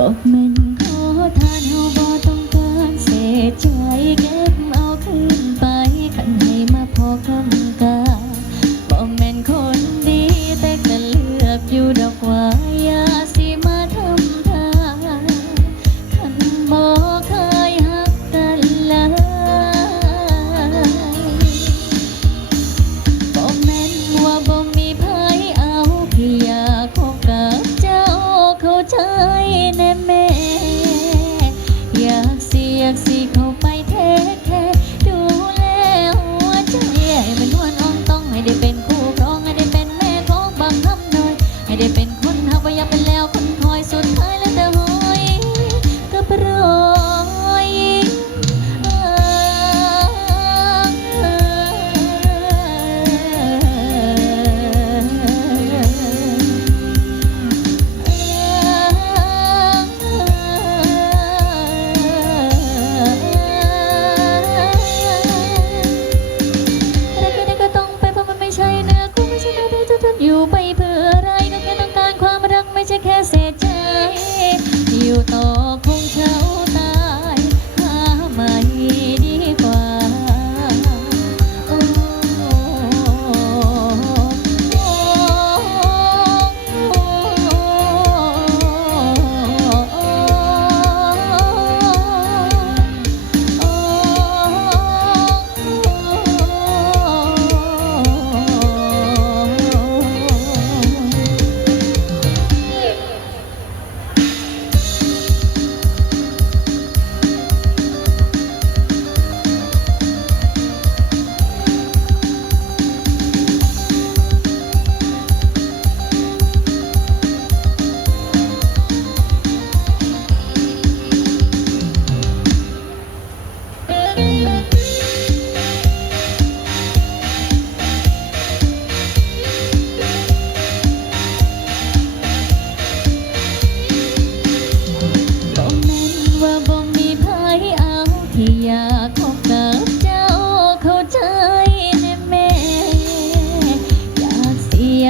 above me. see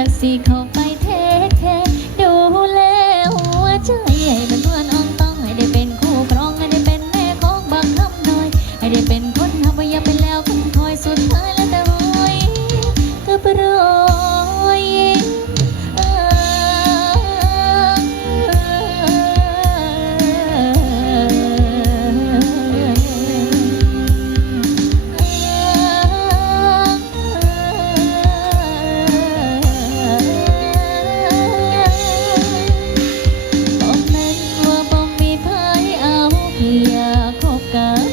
สิอยากสิเข้า kakak